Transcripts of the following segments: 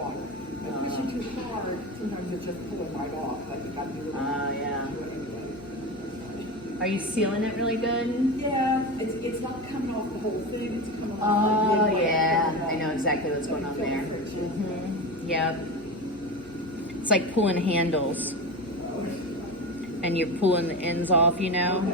water. If you push it too hard, sometimes it's just pulling right off. Like you got to do it. Oh, yeah. Do it anyway. Are you sealing it really good? Yeah, it's not coming off the whole thing. It's coming off. Oh, like midway. yeah. I know exactly what's going on there. Yep. It's like pulling handles. And you're pulling the ends off, you know?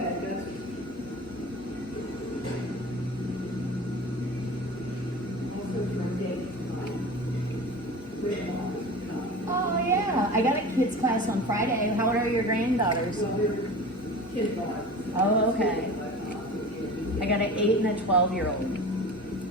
Oh, yeah. I got a kids class on Friday. How old are your granddaughters? Oh, okay. I got an 8 and a 12-year-old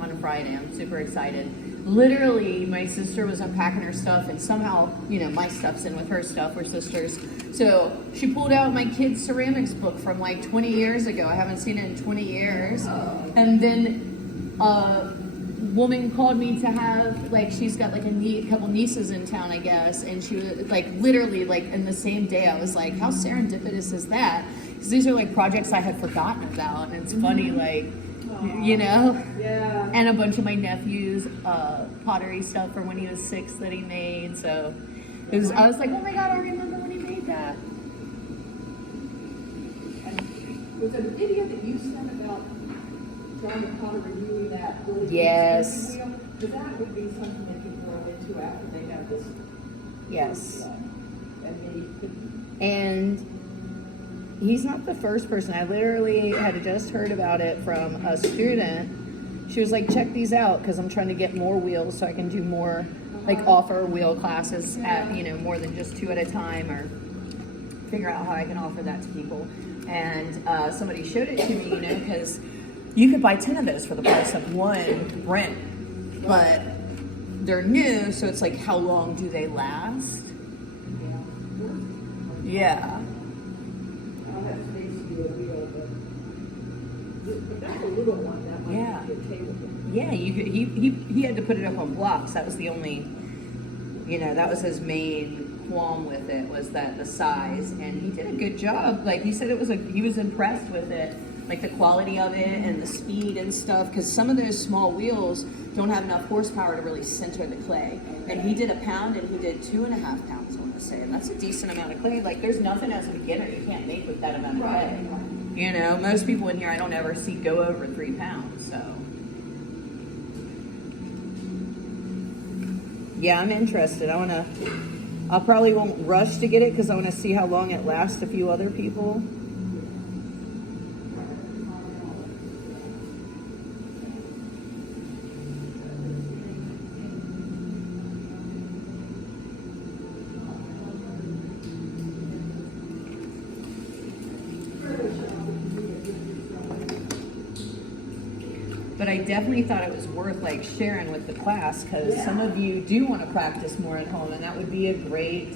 on a Friday. I'm super excited. Literally, my sister was unpacking her stuff, and somehow, you know, my stuff's in with her stuff. We're sisters. So she pulled out my kid's ceramics book from like 20 years ago. I haven't seen it in 20 years. And then a woman called me to have, like, she's got like a couple nieces in town, I guess. And she was like, literally, like in the same day, I was like, how serendipitous is that? Because these are like projects I had forgotten about. And it's funny, like, you know? Yeah. And a bunch of my nephew's pottery stuff from when he was 6 that he made. So it was, I was like, oh my God, I remember when he made that. Was it a video that you sent about trying to pottery doing that? Yes. Because that would be something they could grow into after they have this. Yes. And And he's not the first person. I literally had just heard about it from a student. She was like, check these out, because I'm trying to get more wheels so I can do more, like offer wheel classes at, you know, more than just 2 at a time, or figure out how I can offer that to people. And somebody showed it to me, you know, because you could buy 10 of those for the price of one rent, but they're new, so it's like, how long do they last? Yeah. I'll have to make you a wheel, but that's a little one. That might be a table. Yeah, he had to put it up on blocks. That was the only, you know, that was his main qualm with it, was that the size, and he did a good job. Like he said, he was impressed with it, like the quality of it and the speed and stuff, because some of those small wheels don't have enough horsepower to really center the clay. And he did 1 pound, and he did 2.5 pounds, I want to say, and that's a decent amount of clay. Like there's nothing as a beginner you can't make with that amount of clay. You know, most people in here I don't ever see go over 3 pounds, so. Yeah, I'm interested. I probably won't rush to get it because I want to see how long it lasts a few other people. But I definitely thought it was worth like sharing with the class, because some of you do want to practice more at home, and that would be a great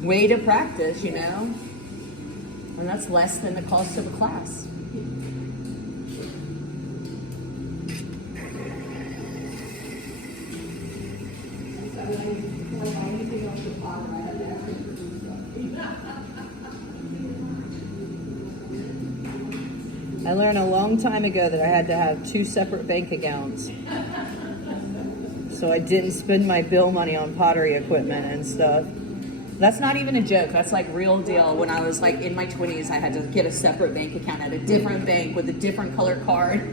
way to practice, you know? And that's less than the cost of a class. I learned a long time ago that I had to have 2 separate bank accounts, so I didn't spend my bill money on pottery equipment and stuff. That's not even a joke. That's like real deal. When I was like in my 20s, I had to get a separate bank account at a different bank with a different color card.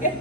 Yeah.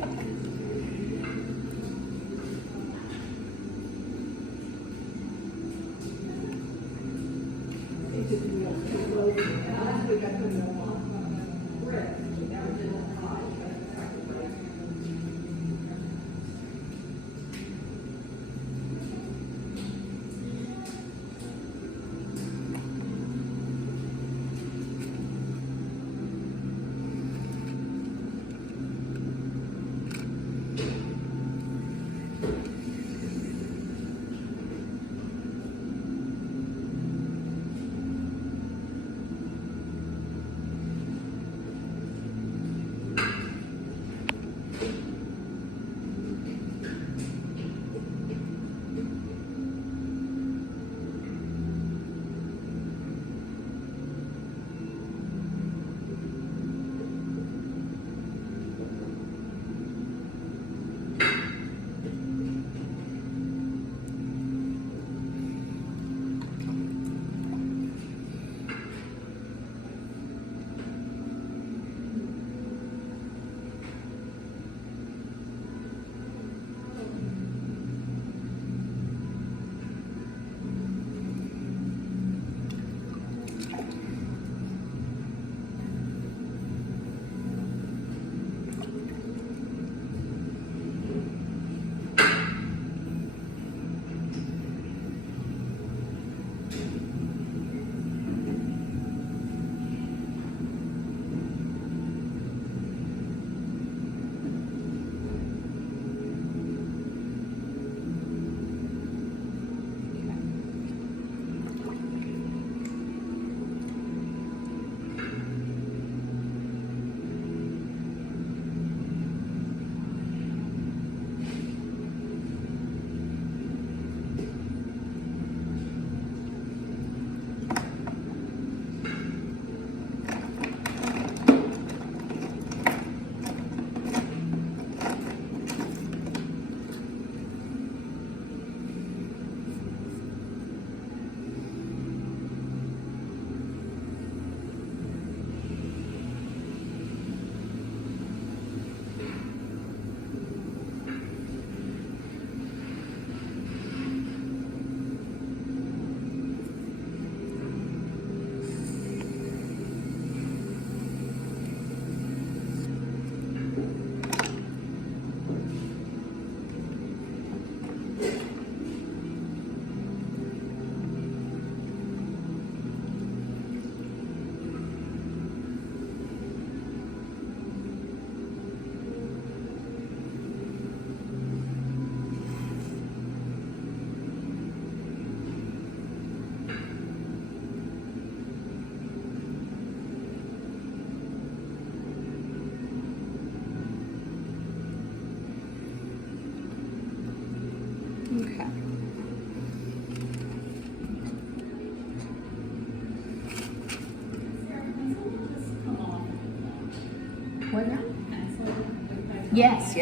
Yes.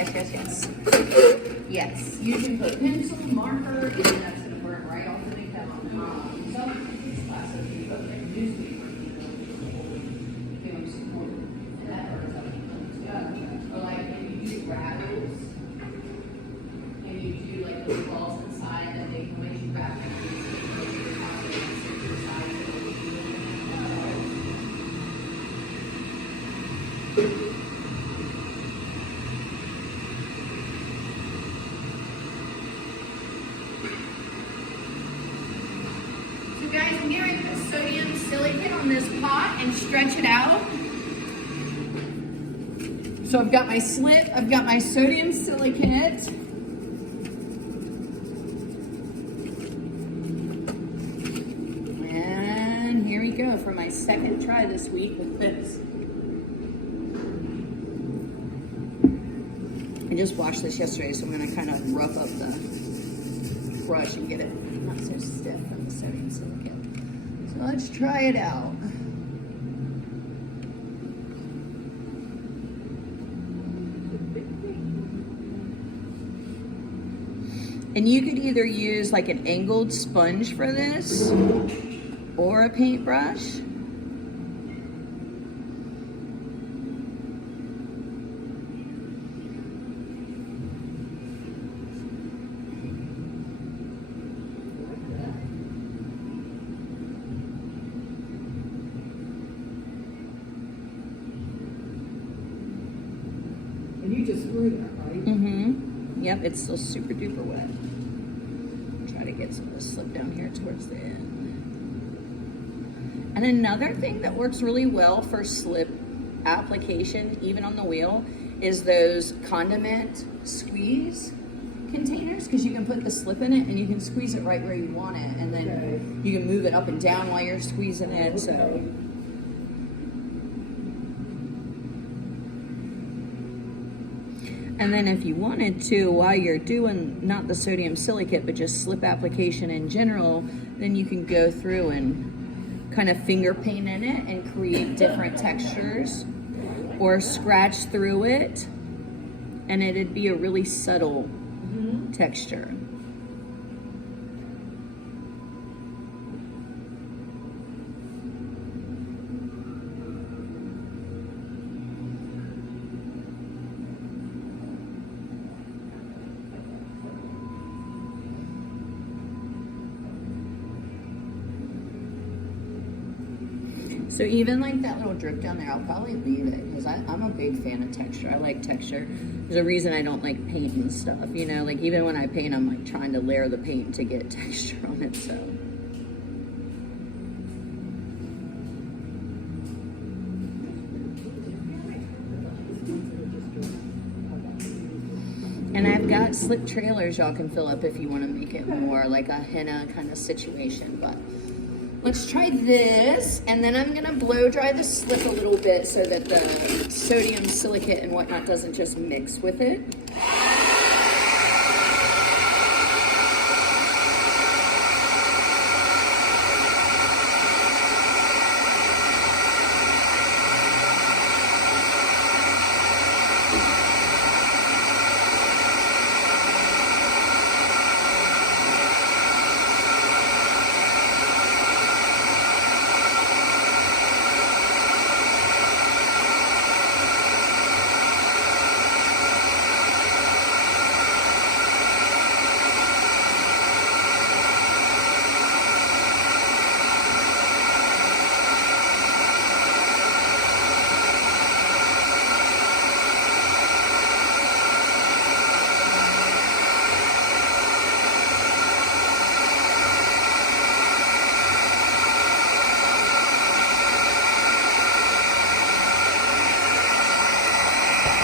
Yes. You can put pencil, marker, and that's going to burn right off the makeup. Some classes you put like newspaper, films, and that burns up. Or like if you do rattles, and you do like those balls inside, and they can let you wrap it. So guys, I'm getting ready to put sodium silicate on this pot and stretch it out. So I've got my slit, I've got my sodium silicate. And here we go for my second try this week with this. I just washed this yesterday, so I'm going to kind of rough up the brush and get it not so stiff from the sodium silicate. So let's try it out. And you could either use like an angled sponge for this or a paintbrush. And you just screwed that, right? Mm-hmm. Yep, it's still super duper wet. Try to get some of this slip down here towards the end. And another thing that works really well for slip application, even on the wheel, is those condiment squeeze containers, because you can put the slip in it and you can squeeze it right where you want it, and then you can move it up and down while you're squeezing it. So. And then if you wanted to, while you're doing not the sodium silicate, but just slip application in general, then you can go through and kind of finger paint in it and create different textures, or scratch through it, and it'd be a really subtle texture. So even like that little drip down there, I'll probably leave it, because I'm a big fan of texture. I like texture. There's a reason I don't like paint and stuff, you know, like even when I paint, I'm like trying to layer the paint to get texture on it, so. And I've got slip trailers y'all can fill up if you want to make it more like a henna kind of situation, but let's try this, and then I'm gonna blow dry the slip a little bit so that the sodium silicate and whatnot doesn't just mix with it.